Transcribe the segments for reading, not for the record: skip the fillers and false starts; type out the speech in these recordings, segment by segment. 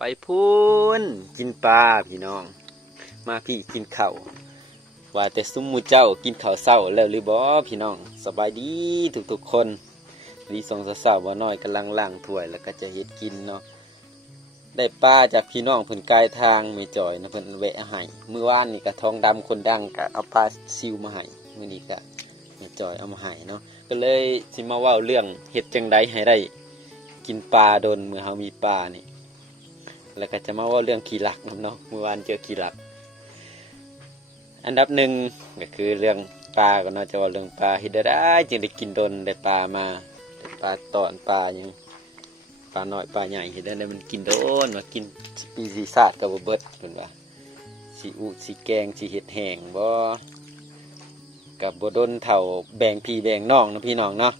ไปพูนกินปลาพี่น้องมาพี่กินข้าวว่าแต่ซุ้มมูเจ้ากินข้าวเศร้าแล้วหรือบ่พี่น้องสบายดีทุกคนดีสองสาวบ่น้อยกำลังล้างถ้วยแล้วก็จะเฮ็ดกินเนาะได้ปลาจากพี่น้องเพิ่นกายทางไม่จ่อยนะเพิ่นแวะให้มื้อวานนี่ก็ทองดำคนดังก็เอาปลาซิวมาให้มื้อนี้ก็ไม่จ่อยเอามาให้เนาะก็เลยสิมาเว้าเรื่องเฮ็ดจังไดให้ได้กินปลาโดนเมื่อเฮามีปลานี่แล้วก็จะมาว่าเรื่องขี้หลักเนาะเมื่อวานเจอขี้หลักอันดับหนึ่งก็คือเรื่องปลาก็น่าจะว่าเรื่องปลาเฮ็ดได้จึงได้กินโดนได้ปลามาได้ปลาตอนปลายังปลาน้อยปลาใหญ่เฮ็ดได้มันกินโดนมากินปีสีสาดกับบ่เบิดเพิ่นว่าสิอุสิแกงสิเฮ็ดแห้งบ่กับบ่โดนเท่าแบ่งพี่แบ่งน้องนะพี่น้องเนาะ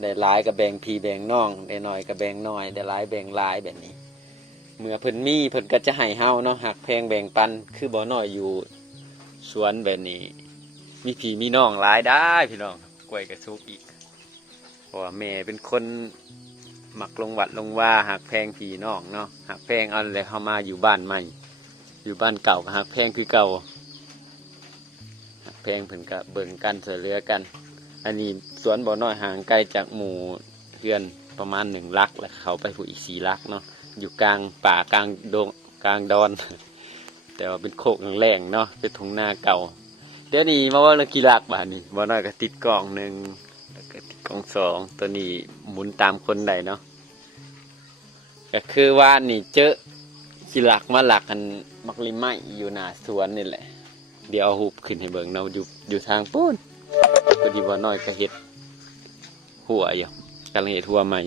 ได้หลายก็แบ่งพี่แบ่งน้องได้น้อยก็แบ่งน้อยได้หลายแบ่งหลายแบบนี้เมื่อเพิ่นมีเพิ่นก็จะให้เฮาเนาะหักแพงแบ่งปันคือบ่น้อยอยู่สวนแบบนี้มีพี่มีน้องหลายได้พี่น้องกล้วยกระซุกอีกเพราะว่าแม่เป็นคนมักลงวัดลงว่าหักแพงพี่น้องเนาะหักแพงเอาเลยเฮามาอยู่บ้านใหม่อยู่บ้านเก่าก็หักแพงคือเก่าหักแพงเพิ่นก็เบิ่งกันช่วยเหลือกันอันนี้สวนบ่น้อยห่างไกลจากหมู่เฮือนประมาณ1 ลักแล้วเขาไปผู้อีก4 ลักเนาะอยู่กลางป่ากลางดงกลางดอนแต่ว่าเป็นโคกแรงเนาะเป็นทุ่งนาเก่าเดี๋ยวนี้มาว่าเรากี่ลักบาทนี่บ่น้อยก็ติดกล่อง1แล้วก็ติดกล่อง2ตัวนี้หมุนตามคนใดเนาะก็คือว่านี่เจอกี่ลักมาหลักกันมักลิไม้อยู่หน้าสวนนี่แหละเดี๋ยวเอาหูบขึ้นให้เบิ่งเนาะอยู่ทางปูนพอดีบ่น้อยก็เฮ็ดหัวอยู่กำลังเฮ็ดหัวใหม่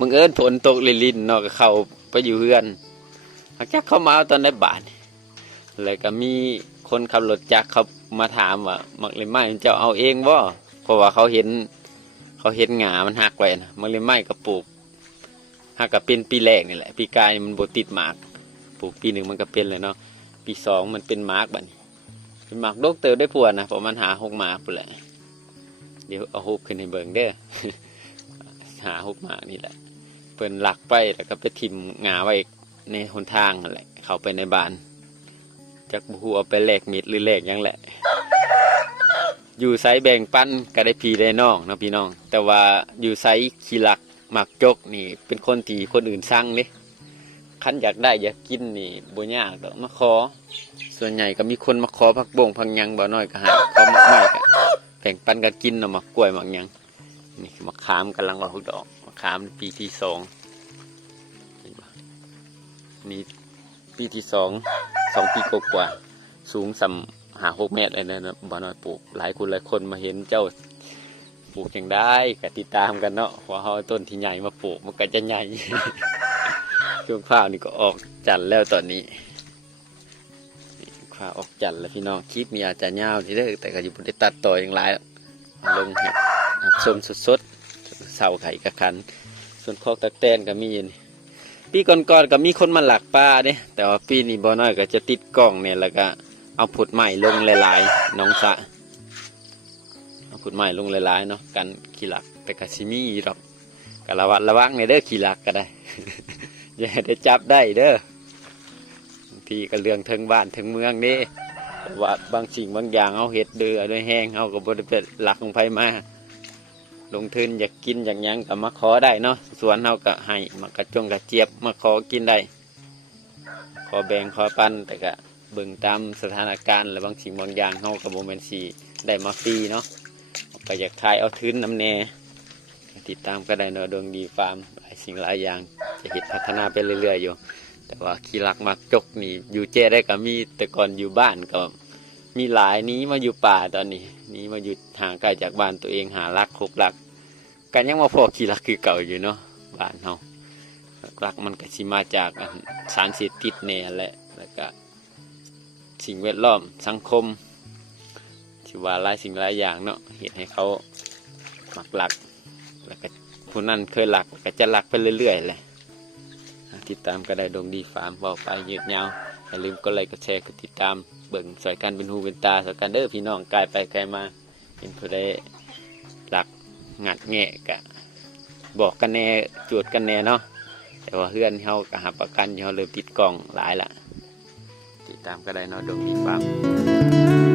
มึงเอิญฝนตกลินๆเนาะก็เข้าไปอยู่เฮือนหลังจากเข้ามาตอนได้บาทแล้วก็มีคนขับรถจักรเขามาถามว่ามักเลยไม้เจ้าเอาเองบ่เพราะว่าเขาเห็นหงามันหักไว้นะมักเลยไม้ก็ปลูกหักก็เป็นปีแรกนี่แหละปีกายมันบ่ติดหมากปลูกปี1มันก็เป็นเลยเนาะปี2มันเป็นหมากบัดนี้เป็นหมากดกเติบได้พวนะประมาณ6 หมากพุ่นแหละเดี๋ยวเอารูปขึ้นให้เบิ่งเด้อ 6 หมากนี่แหละเพิ่นหลักไปแล้วก็ไปทิ่มหงาไว้ในหนทางนั่นแหละเข้าไปในบ้านจักบ่ฮู้เอาไปแลกมิตรหรือแลกหยังแหละอยู่ไสแบ่งปันก็ได้พี่ได้น้องเนาะพี่น้องแต่ว่าอยู่ไสขี้ลักมักจกนี่เป็นคนที่คนอื่นสั่งเด้คันอยากได้อยากกินนี่บ่ยากดอกมาขอส่วนใหญ่ก็มีคนมาขอผักบงผักหยังบ่น้อยก็ให้ขอมักไม้ก็แบ่งปันกันกินเนาะมักกล้วยมักหยังนี่มะขามกำลังออกดอกมะขามปีที่2นี่ปีที่2 ปีกว่าสูง5-6 เมตรเลยนะบ่น้อยปลูกหลายคนมาเห็นเจ้าปลูกอย่างได้ก็ติดตามกันเนาะว่าเขาต้นที่ใหญ่มาปลูกมันก็จะใหญ่ ช่วงข้าวนี่ก็ออกจันทร์แล้วตอนนี้ข้าวออกจันทร์แล้วพี่น้องคลิปมีอาจจะยาวทีเด้อแต่ก็อยู่บนได้ตัดต่ออย่างไรลงให้ชมสดเสาไข่กระคันส่วนคอกตะแตนก็มีนี่ปีก่อนๆก็มีคนมาหลักปลาเด้แต่ว่าปีนี้บ่น้อยก็จะติดกล้องเนี่ยแล้วก็เอาผุดใหม่ลงหลายๆน้องสะเอาผุดใหม่ลงหลายๆเนาะกันขี้หลักแต่ก็สิมีดอกก็ระวังในเด้อขี้หลักก็ได้ อย่าได้จับได้เด้อบางทีก็เรื่องเทิงบ้านเทิงเมืองเด้ว่าบางสิ่งบางอย่างเอาเห็ดเดือด้วยแห้งเอาก็บ่ได้เป็นหลักของไผมาลงทุนอยากกินอย่างยังก็มาขอได้เนาะสวนเราก็ให้มากระจงกระเจี๊ยบมาขอกินได้ขอแบ่งขอปันแต่ก็เบิ่งตามสถานการณ์และบางสิ่งบางอย่างเราก็บ่แม่นสิได้มาฟรีเนาะก็อยากขายเอาทุนน้ำแน่ติดตามก็ได้เนาะดวงดีฟาร์มหลายสิ่งหลายอย่างจะเห็นพัฒนาไปเรื่อยๆอยู่แต่ว่าขี้ลักมักจกนี่อยู่เจ๊ได้ก็มีแต่ก่อนอยู่บ้านก็มีหลายนี้มาอยู่ป่าตอนนี้นี้มาอยู่ห่างไกลจากบ้านตัวเอง5 ลัก6 ลักกันยังมาพอขี้ลักคือเก่าอยู่เนาะบ้านเฮาลักมันก็สิมาจากสารเสพติดแน่แหละแล้วก็สิ่งแวดล้อมสังคมที่ว่าหลายสิ่งหลายอย่างเนาะเหตุให้เขามักลักแล้วก็ผู้นั้นเคยลักก็จะลักไปเรื่อยๆแหละติดตามก็ได้ดวงดีฟาร์มบอกไปยืดยาวอย่าลืมกดไลค์กดแชร์กดติดตามเบิ่งสวยกันเป็นหูเป็นตาสวยกันเด้อพี่น้องกายไปไกลมาเป็นผู้ใดหลักงัดแงะกะบอกกันแน่จวดกันแน่เนาะ แต่ว่าเพื่อนเขาก็หาประกันเขาเลยติดกล่องหลายละติดตามก็ได้เนาะดวงดีปั๊บ